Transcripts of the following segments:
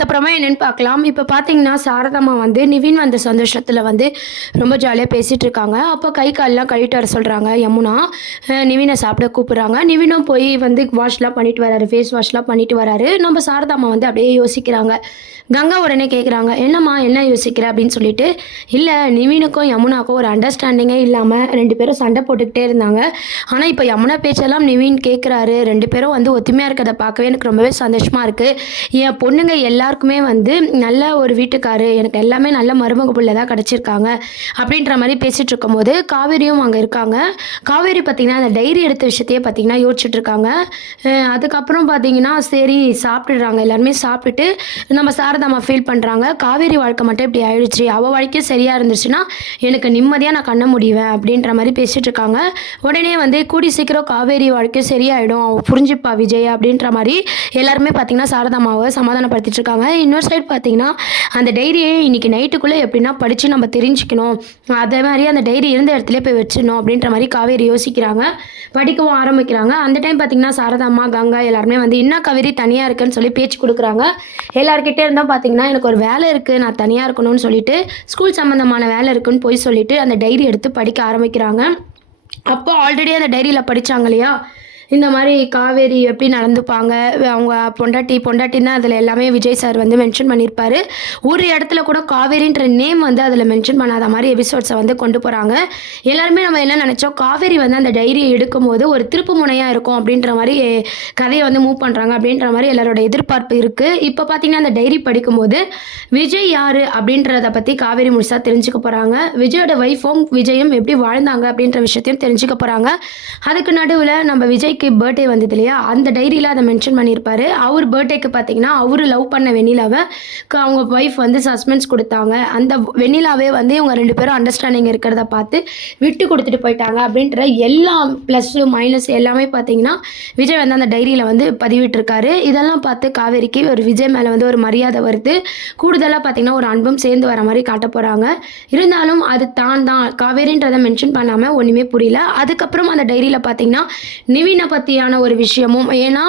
அதுக்கப்புறமா என்னன்னு பார்க்கலாம். இப்ப பார்த்தீங்கன்னா, சாரதாம்மா வந்து நிவின் வந்த சந்தோஷத்துல வந்து ரொம்ப ஜாலியா பேசிட்டு இருக்காங்க. அப்போ கை கால்லாம் கழுவிட்டு வர சொல்றாங்க யமுனா. நிவின சாப்பிட கூப்பிடுறாங்க. நிவினும் போய் வந்து வாஷ்லாம் பண்ணிட்டு வராரு. ஃபேஸ் வாஷ்லாம் பண்ணிட்டு வராரு. நம்ம சாரதாம்மா வந்து அப்படியே யோசிக்கிறாங்க. கங்கா உடனே கேட்குறாங்க, "என்னம்மா என்ன யோசிக்கிற?" அப்படின்னு சொல்லிட்டு. "இல்ல, நிவினுக்கும் யமுனாக்கும் ஒரு அண்டர்ஸ்டாண்டிங்கே இல்லாம 2 பேரும் சண்டை போட்டுக்கிட்டே இருந்தாங்க. ஆனா இப்போ யமுனா பேச்செல்லாம் நிவின் கேட்குறாரு. 2 பேரும் வந்து ஒத்துமையா இருக்கிறத பார்க்கவே எனக்கு ரொம்பவே சந்தோஷமா இருக்கு. என் பொண்ணுங்க எல்லாருக்குமே வந்து நல்ல ஒரு வீட்டுக்காரு, எனக்கு எல்லாமே நல்ல மருமக புள்ள தான் கிடைச்சிருக்காங்க." அப்படின்ற மாதிரி பேசிட்டு இருக்கும்போது காவேரியும் அங்கே இருக்காங்க. காவேரி பார்த்தீங்கன்னா அந்த டைரி எடுத்த விஷயத்தையே பார்த்தீங்கன்னா யோசிச்சுட்டு இருக்காங்க. அதுக்கப்புறம் பார்த்தீங்கன்னா சரி சாப்பிட்டுடுறாங்க. எல்லாருமே சாப்பிட்டுட்டு நம்ம சாரதாம்மா ஃபீல் பண்ணுறாங்க. காவேரி வாழ்க்கை மட்டும் இப்படி ஆயிடுச்சு, அவள் வாழ்க்கையும் சரியாக இருந்துச்சுன்னா எனக்கு நிம்மதியாக நான் கண்ண முடிவேன் அப்படின்ற மாதிரி பேசிட்டு இருக்காங்க. உடனே வந்து கூடி சீக்கிரம் காவேரி வாழ்க்கையும் சரியாயிடும், அவள் புரிஞ்சுப்பா விஜய் அப்படின்ற மாதிரி எல்லாருமே பார்த்தீங்கன்னா சாரதாம்மாவை சமாதானப்படுத்திட்டு இருக்காங்க. இன்னொரு சைடு பார்த்தீங்கன்னா அந்த டைரியை இன்னைக்கு நைட்டுக்குள்ளே எப்படின்னா படித்து நம்ம தெரிஞ்சுக்கணும், அதே மாதிரி அந்த டைரி இருந்த இடத்துல போய் வச்சிடணும் அப்படின்ற மாதிரி காவேரி யோசிக்கிறாங்க. படிக்கவும் ஆரம்பிக்கிறாங்க. அந்த டைம் பார்த்தீங்கன்னா சாரதாம்மா கங்கா எல்லாருமே வந்து என்ன காவேரி தனியாக இருக்குன்னு சொல்லி பேச்சு கொடுக்குறாங்க. எல்லாருக்கிட்டே இருந்தால் பார்த்தீங்கன்னா எனக்கு ஒரு வேலை இருக்குது, நான் தனியாக இருக்கணும்னு சொல்லிட்டு ஸ்கூல் சம்மந்தமான வேலை இருக்குன்னு போய் சொல்லிட்டு அந்த டைரி எடுத்து படிக்க ஆரம்பிக்கிறாங்க. அப்போ ஆல்ரெடி அந்த டைரியில் படித்தாங்க இல்லையா, இந்த மாதிரி காவேரி எப்படி நடந்துப்பாங்க, அவங்க பொண்டாட்டின்னு தான் அதில் எல்லாமே விஜய் சார் வந்து மென்ஷன் பண்ணியிருப்பாரு. ஒரு இடத்துல கூட காவேரின்ற நேம் வந்து அதில் மென்ஷன் பண்ணாத மாதிரி எபிசோட்ஸை வந்து கொண்டு போகிறாங்க. எல்லாருமே நம்ம என்ன நினச்சோம், காவேரி வந்து அந்த டைரியை எடுக்கும்போது ஒரு திருப்பு முனையாக இருக்கும் அப்படின்ற மாதிரி கதையை வந்து மூவ் பண்ணுறாங்க அப்படின்ற மாதிரி எல்லாரோட எதிர்பார்ப்பு இருக்குது. இப்போ பார்த்தீங்கன்னா அந்த டைரி படிக்கும்போது விஜய் யார் அப்படின்றத பற்றி காவேரி முழுசாக தெரிஞ்சுக்க போகிறாங்க. விஜயோட ஒய்ஃபும் விஜயும் எப்படி வாழ்ந்தாங்க அப்படின்ற விஷயத்தையும் தெரிஞ்சுக்க போகிறாங்க. அதுக்கு நடுவில் நம்ம விஜய் பர்த்டே வந்தது இல்லையா, அந்த டைரியில் அதை மென்ஷன் பண்ணியிருப்பாரு. அவர் பர்த்டேக்கு பார்த்தீங்கன்னா அவரு லவ் பண்ண வெண்ணிலாவை அவங்க ஒய்ஃப் வந்து சஸ்பென்ஸ் கொடுத்தாங்க. அந்த வெண்ணிலாவே வந்து இவங்க 2 பேரும் அண்டர்ஸ்டாண்டிங் இருக்கிறத பார்த்து விட்டு கொடுத்துட்டு போயிட்டாங்க அப்படின்ற எல்லா ப்ளஸ்ஸு மைனஸ் எல்லாமே பார்த்தீங்கன்னா விஜய் வந்து அந்த டைரியில் வந்து பதிவிட்டிருக்காரு. இதெல்லாம் பார்த்து காவேரிக்கு ஒரு விஜய் மேலே வந்து ஒரு மரியாதை வருது. கூடுதலாக பார்த்தீங்கன்னா ஒரு அன்பும் சேர்ந்து வர மாதிரி காட்ட போகிறாங்க. இருந்தாலும் அது தான் காவேரின்றதை மென்ஷன் பண்ணாமல் ஒன்றுமே புரியல. அதுக்கப்புறம் அந்த டைரியில் பார்த்தீங்கன்னா நிவினை பற்றியான ஒரு விஷயமும், ஏன்னா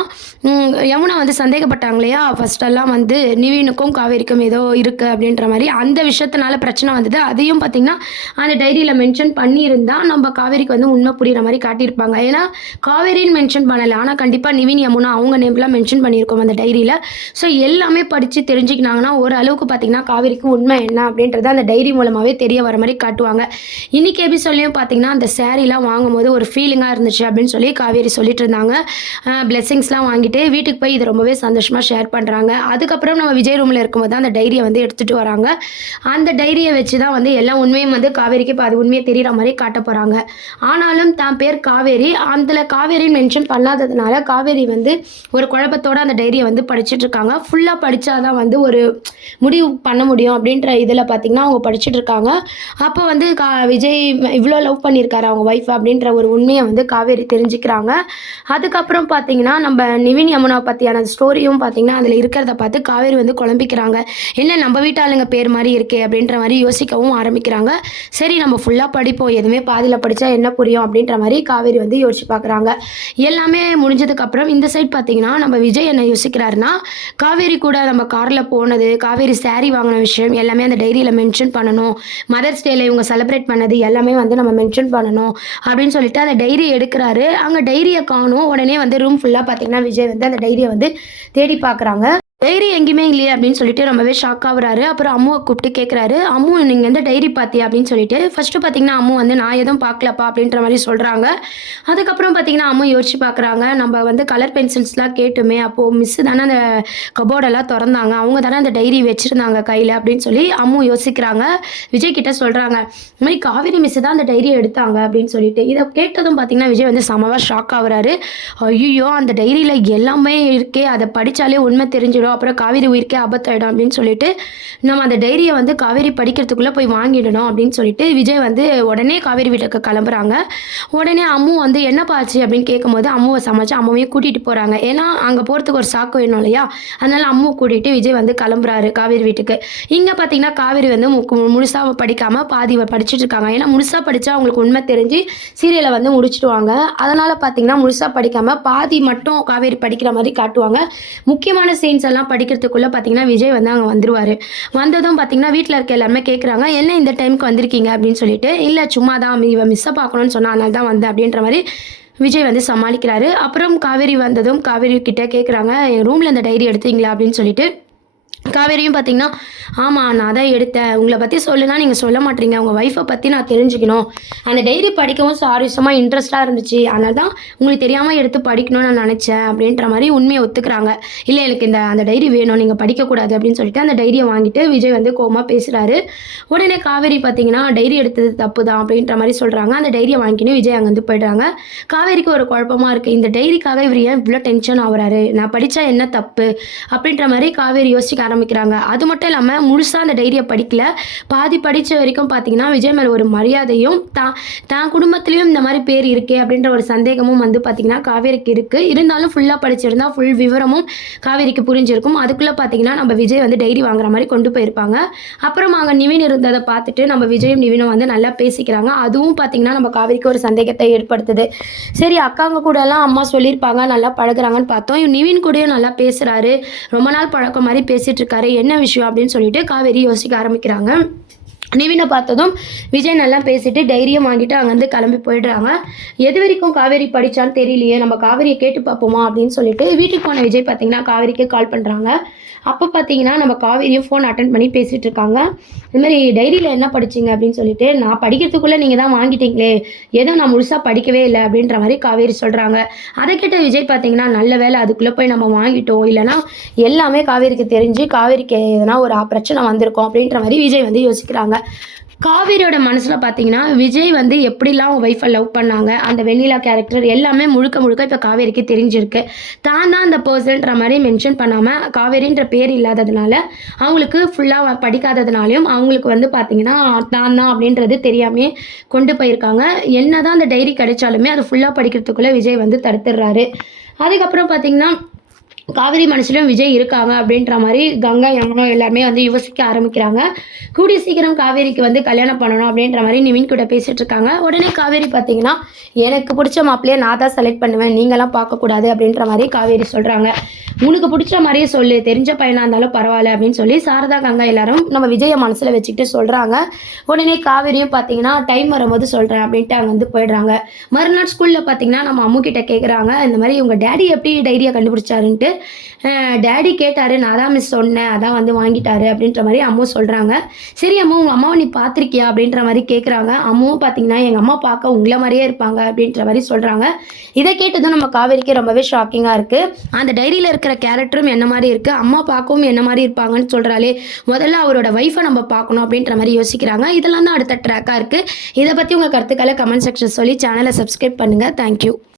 யமுனா வந்து சந்தேகப்பட்டாங்க இல்லையா, ஃபஸ்ட்டெல்லாம் வந்து நிவினுக்கும் காவேரிக்கும் ஏதோ இருக்குது அப்படின்ற மாதிரி, அந்த விஷயத்தினால பிரச்சனை வந்தது. அதையும் பார்த்திங்கன்னா அந்த டைரியில் மென்ஷன் பண்ணியிருந்தால் நம்ம காவேரிக்கு வந்து உண்மை புரிகிற மாதிரி காட்டியிருப்பாங்க. ஏன்னா காவேரின்னு மென்ஷன் பண்ணலை, ஆனால் கண்டிப்பாக நிவின் யமுனா அவங்க நேம்லாம் மென்ஷன் பண்ணியிருக்கோம் அந்த டைரியில். ஸோ எல்லாமே படித்து தெரிஞ்சுக்கினாங்கன்னா ஓரளவுக்கு பார்த்திங்கன்னா காவேரிக்கு உண்மை என்ன அப்படின்றத அந்த டைரி மூலமாகவே தெரிய வர மாதிரி காட்டுவாங்க. இன்றைக்கி எபிசோட்லையும் பார்த்திங்கன்னா அந்த சேரீலாம் வாங்கும்போது ஒரு ஃபீலிங்காக இருந்துச்சு அப்படின்னு சொல்லி காவேரி சொல்லிட்டு இருந்தாங்க. பிளெஸிங்ஸ்லாம் வாங்கிட்டு வீட்டுக்கு போய் இது ரொம்பவே சந்தோஷமாக ஷேர் பண்ணுறாங்க. அதுக்கப்புறம் நம்ம விஜய் ரூமில் இருக்கும்போது அந்த டைரியை வந்து எடுத்துகிட்டு வராங்க. அந்த டைரியை வச்சு தான் வந்து எல்லா உண்மையும் வந்து காவேரிக்கு இப்போ அது உண்மையை தெரிகிற மாதிரி காட்ட போகிறாங்க. ஆனாலும் தான் பேர் காவேரி, அதில் காவேரின்னு மென்ஷன் பண்ணாததுனால காவேரி வந்து ஒரு குழப்பத்தோடு அந்த டைரியை வந்து படிச்சுட்டு இருக்காங்க. ஃபுல்லாக படித்தாதான் வந்து ஒரு முடிவு பண்ண முடியும் அப்படின்ற இதில் பார்த்திங்கன்னா அவங்க படிச்சுட்டு இருக்காங்க. அப்போ வந்து விஜய் இவ்வளோ லவ் பண்ணியிருக்காரு அவங்க ஒய்ஃப் அப்படின்ற ஒரு உண்மையை வந்து காவேரி தெரிஞ்சுக்கிறாங்க. அதுக்கப்புறம் பார்த்தீங்கன்னா நம்ம நிவின் யமுனா பற்றியான ஸ்டோரியும் பார்த்தீங்கன்னா அதில் இருக்கிறத பார்த்து காவேரி வந்து குழம்பிக்கிறாங்க. என்ன நம்ம வீட்டாளுங்க பேர் மாதிரி இருக்கே அப்படின்ற மாதிரி யோசிக்கவும் ஆரம்பிக்கிறாங்க. சரி நம்ம ஃபுல்லாக படிப்போம், எதுவுமே பாதியில் படித்தா என்ன புரியும் அப்படின்ற மாதிரி காவேரி வந்து யோசிச்சு பார்க்குறாங்க. எல்லாமே முடிஞ்சதுக்கப்புறம் இந்த சைட் பார்த்தீங்கன்னா நம்ம விஜய் என்ன யோசிக்கிறாருன்னா, காவேரி கூட நம்ம காரில் போனது, காவேரி சாரீ வாங்கின விஷயம் எல்லாமே அந்த டைரியில் மென்ஷன் பண்ணணும், மதர்ஸ் டேல இவங்க செலிப்ரேட் பண்ணது எல்லாமே வந்து நம்ம மென்ஷன் பண்ணணும் அப்படின்னு சொல்லிட்டு அந்த டைரி எடுக்கிறாரு. அங்கே டைரியை காணும். உடனே வந்து ரூம் ஃபுல்லாக பார்த்தீங்கன்னா விஜய் வந்து அந்த டைரியை வந்து தேடி பார்க்குறாங்க. டைரி எங்கேயுமே இல்லையே அப்படின்னு சொல்லிட்டு ரொம்பவே ஷாக் ஆகுறாரு. அப்புறம் அம்முவை கூப்பிட்டு கேட்குறாரு, அம்மு நீங்கள் எந்த டைரி பார்த்தியா அப்படின்னு சொல்லிட்டு. ஃபஸ்ட்டு பார்த்தீங்கன்னா அம்மு வந்து நான் எதுவும் பார்க்கலப்பா அப்படின்ற மாதிரி சொல்கிறாங்க. அதுக்கப்புறம் பார்த்தீங்கன்னா அம்மு யோசிச்சு பார்க்குறாங்க, நம்ம வந்து கலர் பென்சில்ஸ்லாம் கேட்டுமே, அப்போது மிஸ்ஸு தானே அந்த கபோர்டெல்லாம் திறந்தாங்க, அவங்க தானே அந்த டைரி வச்சுருந்தாங்க கையில் அப்படின்னு சொல்லி அம்மு யோசிக்கிறாங்க. விஜய் கிட்ட சொல்கிறாங்க, இந்த மாதிரி காவேரி மிஸ்ஸு தான் அந்த டைரியை எடுத்தாங்க அப்படின்னு சொல்லிட்டு. இதை கேட்டதும் பார்த்தீங்கன்னா விஜய் வந்து செமவாக ஷாக் ஆகுறாரு. ஐயோ அந்த டைரியில் எல்லாமே இருக்கே, அதை படித்தாலே உண்மை தெரிஞ்சிடும், அப்புறம் காவேரி உயிருக்கே ஆபத்தாயிடும் அப்படின்னு சொல்லிட்டு நம்ம அந்த டைரியை வந்து காவேரி படிக்கிறதுக்குள்ளே போய் வாங்கிடணும் அப்படின்னு சொல்லிட்டு விஜய் வந்து உடனே காவேரி வீட்டுக்கு கிளம்புறாங்க. உடனே அம்மு வந்து என்னப்பா ஆச்சு அப்படின்னு கேட்கும்போது அம்முவை சமைச்சு அம்மாவையும் கூட்டிகிட்டு போகிறாங்க. ஏன்னா அங்கே போகிறதுக்கு ஒரு சாக்கு வேணும் இல்லையா, அதனால் அம்மு கூட்டிகிட்டு விஜய் வந்து கிளம்புறாரு காவேரி வீட்டுக்கு. இங்கே பார்த்தீங்கன்னா காவேரி வந்து முழுசாக படிக்காமல் பாதி படிச்சுட்டு இருக்காங்க. ஏன்னா முழுசாக படித்தா அவங்களுக்கு உண்மை தெரிஞ்சு சீரியலை வந்து முடிச்சிடுவாங்க. அதனால் பார்த்தீங்கன்னா முழுசாக படிக்காமல் பாதி மட்டும் காவேரி படிக்கிற மாதிரி காட்டுவாங்க. முக்கியமான சீன்ஸ் எல்லாம் எல்லாம் படிக்கிறதுக்குள்ளே பார்த்தீங்கன்னா விஜய் வந்து அங்கே வந்துருவார். வந்ததும் பார்த்தீங்கன்னா வீட்டில் இருக்க எல்லாருமே கேட்குறாங்க, என்ன இந்த டைமுக்கு வந்திருக்கீங்க அப்படின்னு சொல்லிட்டு. இல்லை சும்மா தான் இவன் மிஸ்ஸை பார்க்கணும்னு சொன்னா அதனால தான் வந்தேன் அப்படின்ற மாதிரி விஜய் வந்து சமாளிக்கிறாரு. அப்புறம் காவேரி வந்ததும் காவேரி கிட்ட கேட்குறாங்க, என் ரூமில் இந்த டைரி எடுத்தீங்களா அப்படின்னு சொல்லிட்டு. காவேரியும் பார்த்தீங்கன்னா, ஆமாம் நான் தான் எடுத்தேன். உங்கள பற்றி சொல்லுனா நீங்கள் சொல்ல மாட்றீங்க. உங்கள் ஒய்ஃபை பற்றி நான் தெரிஞ்சுக்கணும். அந்த டைரி படிக்கவும் சுவாரஸ்யமாக இன்ட்ரெஸ்ட்டாக இருந்துச்சு. அதனால தான் உங்களுக்கு தெரியாமல் எடுத்து படிக்கணும்னு நான் நினச்சேன் அப்படின்ற மாதிரி உண்மையை ஒத்துக்கிறாங்க. இல்லை எனக்கு அந்த டைரி வேணும், நீங்கள் படிக்கக்கூடாது அப்படின்னு சொல்லிட்டு அந்த டைரியை வாங்கிட்டு விஜய் வந்து கோவமா பேசுகிறாரு. உடனே காவேரி பார்த்தீங்கன்னா, டைரி எடுத்தது தப்பு தான் அப்படின்ற மாதிரி சொல்கிறாங்க. அந்த டைரியை வாங்கிக்கின்னு விஜய் அங்கேருந்து போயிடுறாங்க. காவேரிக்கு ஒரு குழப்பமாக இருக்குது. இந்த டைரிக்காக இவர் ஏன் இவ்வளோ டென்ஷன் ஆகுறாரு? நான் படித்தா என்ன தப்பு அப்படின்ற மாதிரி காவேரி யோசிக்க ஆரம்பிக்கிறாங்க. அது மட்டும் இல்லாமல் முழுசாக அந்த டைரியை படிக்கல. பாதி படித்த வரைக்கும் பார்த்தீங்கன்னா விஜய் மேலே ஒரு மரியாதையும் தான் குடும்பத்துலேயும் இந்த மாதிரி பேர் இருக்கே அப்படின்ற ஒரு சந்தேகமும் வந்து பார்த்தீங்கன்னா காவேரிக்கு இருக்குது. இருந்தாலும் ஃபுல்லாக படிச்சிருந்தா ஃபுல் விவரமும் காவேரிக்கு புரிஞ்சிருக்கும். அதுக்குள்ளே பார்த்தீங்கன்னா நம்ம விஜய் வந்து டைரி வாங்குற மாதிரி கொண்டு போயிருப்பாங்க. அப்புறம் அங்கே நிவின் இருந்ததை பார்த்துட்டு நம்ம விஜயும் நிவினும் வந்து நல்லா பேசிக்கிறாங்க. அதுவும் பார்த்தீங்கன்னா நம்ம காவேரிக்கு ஒரு சந்தேகத்தை ஏற்படுத்துது. சரி அக்காங்க கூடலாம் அம்மா சொல்லியிருப்பாங்க நல்லா பழகுறாங்கன்னு பார்த்தோம். நிவின் கூடயும் நல்லா பேசுகிறாரு, ரொம்ப நாள் பழக்கம் மாதிரி பேசிட்டு இருக்காரு, என்ன விஷயம் அப்படின்னு சொல்லிட்டு காவேரி யோசிக்க ஆரம்பிக்கிறாங்க. நிவினை பார்த்ததும் விஜய் நல்லா பேசிட்டு டைரியை வாங்கிட்டு அங்கேருந்து கிளம்பி போயிடுறாங்க. எது வரைக்கும் காவேரி படித்தான்னு தெரியலையே, நம்ம காவேரியை கேட்டு பார்ப்போமா அப்படின்னு சொல்லிட்டு வீட்டுக்கு போன விஜய் பார்த்தீங்கன்னா காவேரிக்கு கால் பண்ணுறாங்க. அப்போ பார்த்தீங்கன்னா நம்ம காவேரியும் ஃபோன் அட்டன் பண்ணி பேசிகிட்டு இருக்காங்க. இதுமாதிரி டைரியில் என்ன படிச்சிங்க அப்படின்னு சொல்லிட்டு. நான் படிக்கிறதுக்குள்ளே நீங்கள் தான் வாங்கிட்டீங்களே, ஏதோ நான் முழுசாக படிக்கவே இல்லை அப்படின்ற மாதிரி காவேரி சொல்கிறாங்க. அதை கேட்ட விஜய் பார்த்தீங்கன்னா, நல்ல வேலை அதுக்குள்ளே போய் நம்ம வாங்கிட்டோம், இல்லைனா எல்லாமே காவேரிக்கு தெரிஞ்சு காவேரிக்கு எதனா ஒரு பிரச்சனை வந்திருக்கும் அப்படின்ற மாதிரி விஜய் வந்து யோசிக்கிறாங்க. காவேரியோட மனசில் பார்த்தீங்கன்னா விஜய் வந்து எப்படிலாம் அவங்க ஒய்ஃபை லவ் பண்ணாங்க, அந்த வெண்ணிலா கேரக்டர் எல்லாமே முழுக்க முழுக்க இப்போ காவேரிக்கு தெரிஞ்சிருக்கு. தான் அந்த பர்சன்ற மாதிரி மென்ஷன் பண்ணாமல் காவேரின்ற பேர் இல்லாததுனால அவங்களுக்கு ஃபுல்லாக படிக்காததுனாலையும் அவங்களுக்கு வந்து பார்த்தீங்கன்னா தான் அப்படின்றது தெரியாமே கொண்டு போயிருக்காங்க. என்ன தான் அந்த டைரி கிடைச்சாலுமே அது ஃபுல்லாக படிக்கிறதுக்குள்ளே விஜய் வந்து தடுத்துடுறாரு. அதுக்கப்புறம் பார்த்தீங்கன்னா காவேரி மனசுலையும் விஜய் இருக்காங்க அப்படின்ற மாதிரி கங்கா யமுனா எல்லாருமே வந்து யோசிக்க ஆரம்பிக்கிறாங்க. கூடிய சீக்கிரம் காவேரிக்கு வந்து கல்யாணம் பண்ணணும் அப்படின்ற மாதிரி நிவின் கூட பேசிட்டு இருக்காங்க. உடனே காவேரி பார்த்தீங்கன்னா, எனக்கு பிடிச்ச மாப்பிள்ளையை நான் தான் செலக்ட் பண்ணுவேன், நீங்களாம் பார்க்கக்கூடாது அப்படின்ற மாதிரி காவேரி சொல்கிறாங்க. உனக்கு பிடிச்ச மாதிரியே சொல்லு, தெரிஞ்ச பையனாக இருந்தாலும் பரவாயில்ல அப்படின்னு சொல்லி சாரதா கங்கா எல்லாரும் நம்ம விஜயை மனசில் வச்சுக்கிட்டு சொல்கிறாங்க. உடனே காவேரியும் பார்த்தீங்கன்னா டைம் வரும்போது சொல்கிறேன் அப்படின்ட்டு அங்கே வந்து போயிடுறாங்க. மறுநாள் ஸ்கூலில் பார்த்தீங்கன்னா நம்ம அம்மு கிட்ட கேட்குறாங்க, இந்த மாதிரி உங்கள் டேடி எப்படி டைரியை கண்டுபிடிச்சாருன்ட்டு. டேடி கேட்டார், நான் தான் மிஸ் சொன்னேன், அதான் வந்து வாங்கிட்டாரு அப்படின்ற மாதிரி அம்மா சொல்கிறாங்க. சரி அம்மா உங்கள் அம்மாவை நீ பார்த்துருக்கியா அப்படின்ற மாதிரி கேட்குறாங்க. அம்மாவும் பார்த்தீங்கன்னா எங்கள் அம்மா பார்க்க உங்களை மாதிரியே இருப்பாங்க அப்படின்ற மாதிரி சொல்கிறாங்க. இதை கேட்டதும் நம்ம காவேரிக்கு ரொம்பவே ஷாக்கிங்காக இருக்குது. அந்த டைரியில் இருக்கிற கேரக்டரும் என்ன மாதிரி இருக்குது, அம்மா பார்க்கவும் என்ன மாதிரி இருப்பாங்கன்னு சொல்கிறாளே, முதல்ல அவரோட ஒய்ஃபை நம்ம பார்க்கணும் அப்படின்ற மாதிரி யோசிக்கிறாங்க. இதெல்லாம் தான் அடுத்த ட்ராக்காக இருக்குது. இதை பற்றி உங்கள் கருத்துக்களை கமெண்ட் செக்ஷன் சொல்லி சேனலை சப்ஸ்கிரைப் பண்ணுங்கள். தேங்க்யூ.